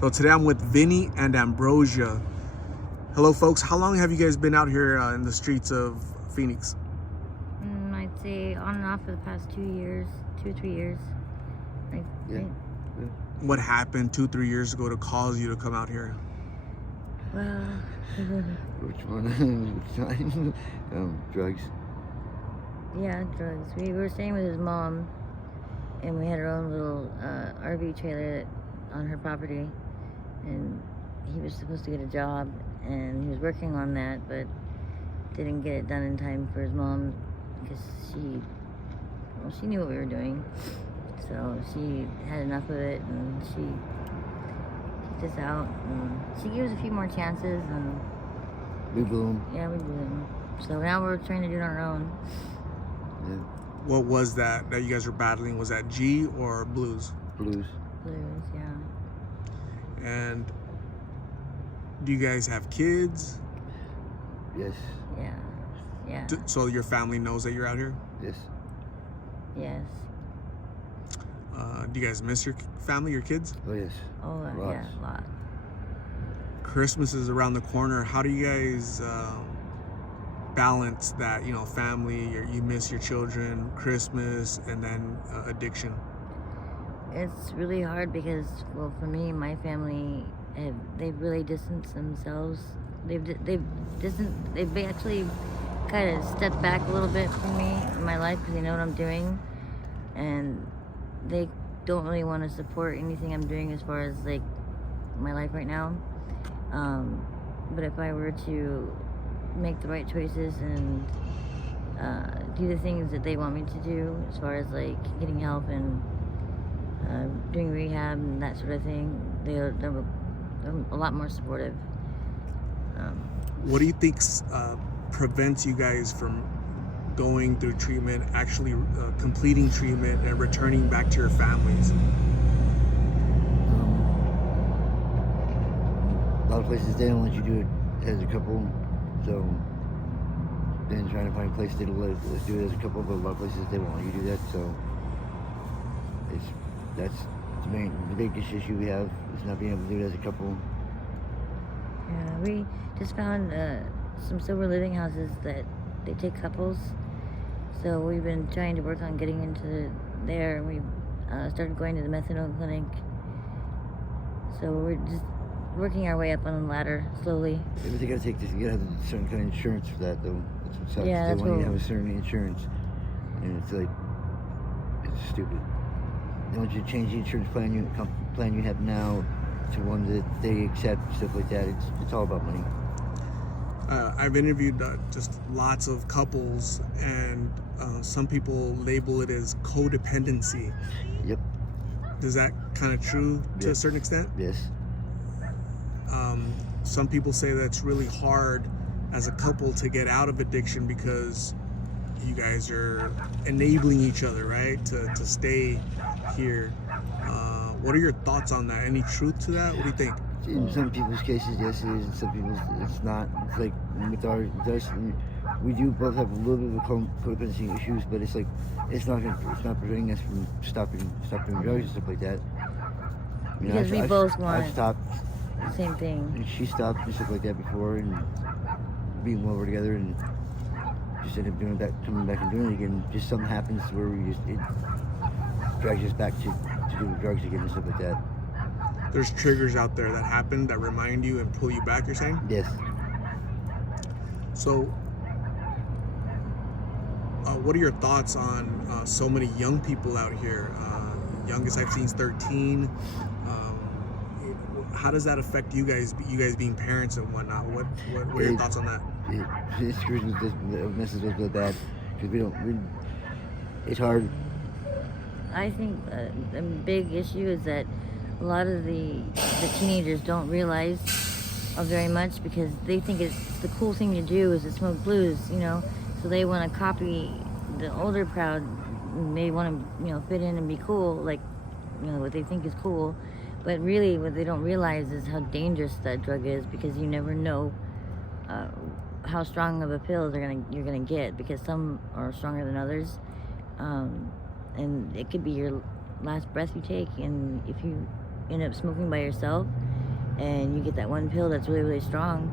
So today I'm with Vinny and Ambrosia. Hello folks, how long have you guys been out here in the streets of Phoenix? I'd say on and off for the past 2 years, 2 or 3 years. Yeah. What happened 2-3 years ago to cause you to come out here? Well, Which one? Which time? Drugs. yeah, drugs. We were staying with his mom, and we had our own little RV trailer on her property, and he was supposed to get a job, and he was working on that, but didn't get it done in time for his mom because she knew what we were doing, so she had enough of it, and she kicked us out, and she gave us a few more chances, and We blew them. yeah, we did. So now we're trying to do it on our own. Yeah. What was that you guys were battling? Was that G or blues? Blues. Blues, yeah. And do you guys have kids? Yes. Yeah. Yeah. So your family knows that you're out here? Yes. Yes. Do you guys miss your family, your kids? Oh yes. Oh, Lots. yeah, a lot. Christmas is around the corner. How do you guys balance that, family, you miss your children, Christmas, and then addiction? It's really hard because, well, for me, my family, they've really distanced themselves. They've actually kind of stepped back a little bit from me in my life because they know what I'm doing, and they don't really want to support anything I'm doing as far as like my life right now. But if I were to make the right choices and do the things that they want me to do, as far as like getting help and doing rehab and that sort of thing, they're a lot more supportive. What do you think prevents you guys from going through treatment, actually completing treatment, and returning back to your families? A lot of places they don't let you do it as a couple, so then trying to find a place that'll let us do it as a couple, but a lot of places they won't let you do that. So that's the biggest issue we have is not being able to do it as a couple. Yeah, we just found some sober living houses that they take couples. So we've been trying to work on getting into there. We started going to the methadone clinic. So we're just working our way up on the ladder slowly. Yeah, but they gotta take this. You gotta have a certain kind of insurance for that, though. That's what sucks. Yeah, they that's want you what- to have a certain insurance, and it's like it's stupid. They want you to change the insurance plan you have now to one that they accept, stuff like that. It's all about money. I've interviewed just lots of couples, and some people label it as codependency. Yep. Is that kind of true to a Yes. certain extent? Yes. Some people say that it's really hard as a couple to get out of addiction because you guys are enabling each other, right? To stay here. What are your thoughts on that? Any truth to that? What do you think? In some people's cases, yes, it is. In some people's, it's not. It's like with us, we do both have a little bit of codependency issues, but it's like it's not preventing us from stopping drugs and stuff like that. You know, Because we both I've want stopped. the same thing. And she stopped and stuff like that before, and being well together, and just ended up coming back and doing it again. Just something happens where it drags us back to do drugs again and stuff like that. There's triggers out there that happen that remind you and pull you back, you're saying? Yes. So, what are your thoughts on so many young people out here? Youngest I've seen is 13. How does that affect you guys being parents and whatnot? What are your thoughts on that? It screws with this, messes with us really bad because it's hard. I think the big issue is that a lot of the teenagers don't realize very much because they think it's the cool thing to do is to smoke blues, so they want to copy the older crowd. They want to, fit in and be cool, like, what they think is cool. But really, what they don't realize is how dangerous that drug is because you never know how strong of a pill you're gonna get because some are stronger than others, and it could be your last breath you take. And if you end up smoking by yourself, and you get that one pill that's really, really strong,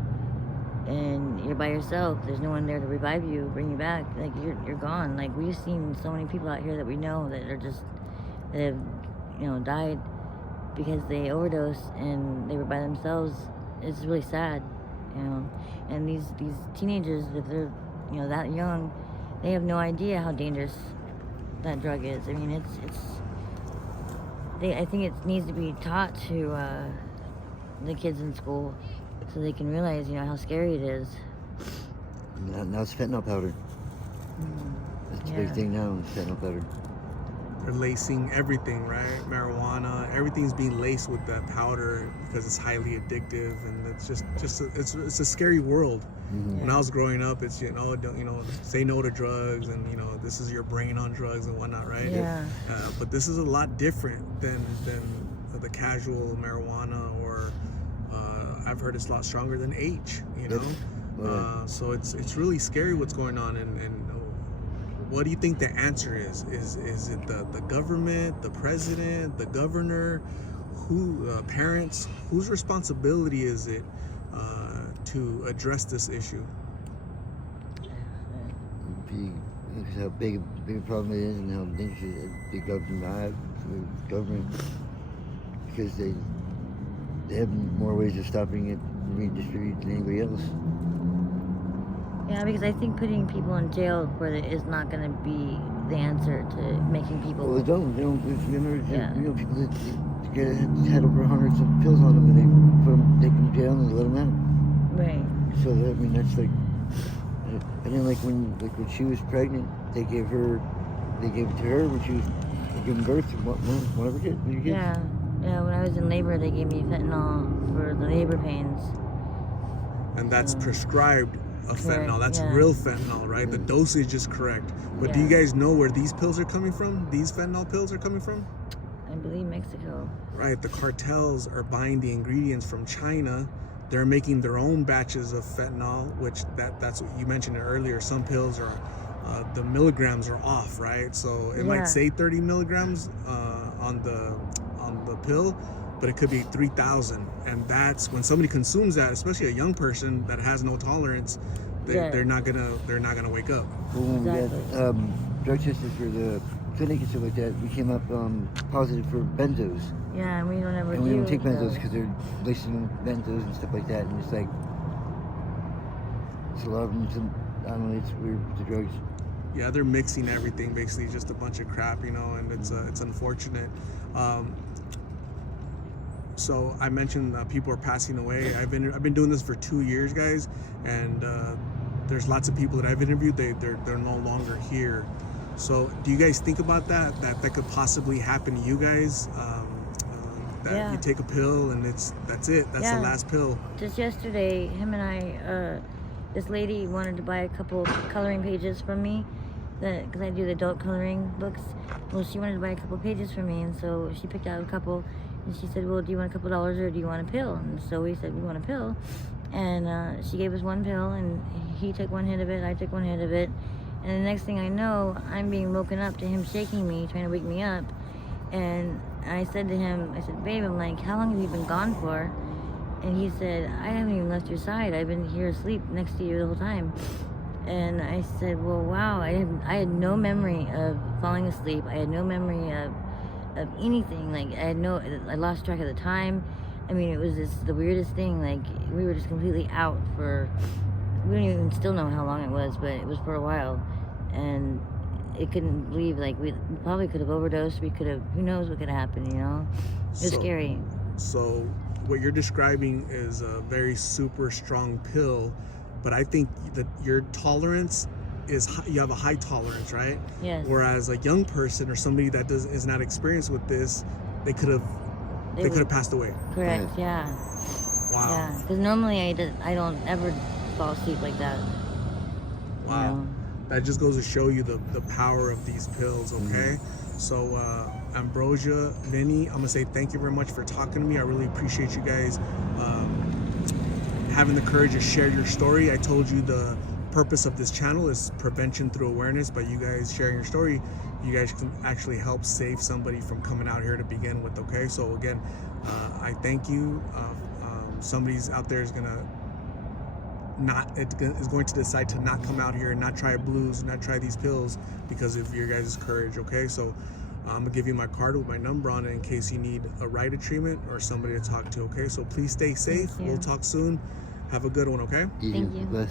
and you're by yourself. There's no one there to revive you, bring you back. Like, you're gone. Like, we've seen so many people out here that we know that are just, that have, you know, died because they overdosed and they were by themselves. It's really sad, you know. And these teenagers, if they're, you know, that young, they have no idea how dangerous that drug is. I mean, I think it needs to be taught to the kids in school so they can realize, you know, how scary it is. Now it's fentanyl powder. That's the big thing now, is fentanyl powder. They're lacing everything, right? Marijuana, everything's being laced with that powder because it's highly addictive, and it's it's a scary world. When I was growing up, it's, you know, don't, you know, say no to drugs, and, you know, this is your brain on drugs and whatnot, right? Yeah. But this is a lot different than the casual marijuana, or I've heard it's a lot stronger than H, you know. So it's really scary what's going on, and what do you think the answer is? Is it the government, the president, the governor, parents? Whose responsibility is it to address this issue? How big a problem it is, and how dangerous the government, because they have more ways of stopping it being distributed than anybody else. Yeah, because I think putting people in jail for it is not going to be the answer to making people. Well, they don't. Remember, you know, people that had over hundreds of pills on them, and they take them to jail and they let them out. Right. So I mean, that's like, and then like when she was pregnant, they gave it to her when she was giving birth to one of her kids. Yeah. When I was in labor, they gave me fentanyl for the labor pains. And that's prescribed of fentanyl. That's real fentanyl, right? The dosage is correct. But do you guys know where these pills are coming from? These fentanyl pills are coming from? I believe Mexico. Right. The cartels are buying the ingredients from China. They're making their own batches of fentanyl, which that's what you mentioned earlier. Some pills are, the milligrams are off, right? So it might say 30 milligrams on the pill, but it could be 3,000, and that's when somebody consumes that, especially a young person that has no tolerance, they're not gonna wake up. Well, when we got drug tested for the clinic and stuff like that, we came up positive for benzos. Yeah, and we don't ever. And we don't take benzos because they're lacing benzos and stuff like that, and it's like, it's a lot of them. I don't know, it's weird with the drugs. Yeah, they're mixing everything, basically just a bunch of crap, you know, and it's unfortunate. So I mentioned people are passing away. I've been doing this for 2 years, guys, and there's lots of people that I've interviewed. They're no longer here. So do you guys think about that could possibly happen to you guys? That you take a pill and that's it. That's the last pill. Just yesterday, him and I, this lady wanted to buy a couple coloring pages from me, because I do the adult coloring books. Well, she wanted to buy a couple pages from me, and so she picked out a couple. And she said, well, do you want a couple dollars or do you want a pill? And so we said, we want a pill. And she gave us one pill, and he took one hit of it, I took one hit of it. And the next thing I know, I'm being woken up to him shaking me, trying to wake me up. And I said to him, I said, babe, I'm like, how long have you been gone for? And he said, I haven't even left your side. I've been here asleep next to you the whole time. And I said, well, wow, I had no memory of falling asleep. I had no memory of anything. Like, I lost track of the time. I mean, it was just the weirdest thing. Like, we were just completely out for, we don't even still know how long it was, but it was for a while. And it couldn't believe, like, we probably could have overdosed. We could have, who knows what could have happened, you know? It was scary. So what you're describing is a very super strong pill, but I think that your tolerance is, you have a high tolerance, right? Yes. Whereas a young person or somebody that is not experienced with this, they could have passed away. Correct. Yeah. Wow. Yeah. Because normally I don't ever fall asleep like that. Wow. You know? That just goes to show you the power of these pills. Okay. So Ambrosia, Vinny, I'm gonna say thank you very much for talking to me. I really appreciate you guys having the courage to share your story. I told you the purpose of this channel is prevention through awareness. By you guys sharing your story, you guys can actually help save somebody from coming out here to begin with. Okay, so again, I thank you somebody's out there is going to decide to not come out here and not try blues, not try these pills because of your guys' courage. Okay, so I'm gonna give you my card with my number on it in case you need a ride to treatment or somebody to talk to. Okay, so please stay safe. you. We'll talk soon. Have a good one. Okay. You Thank do. you. Bless.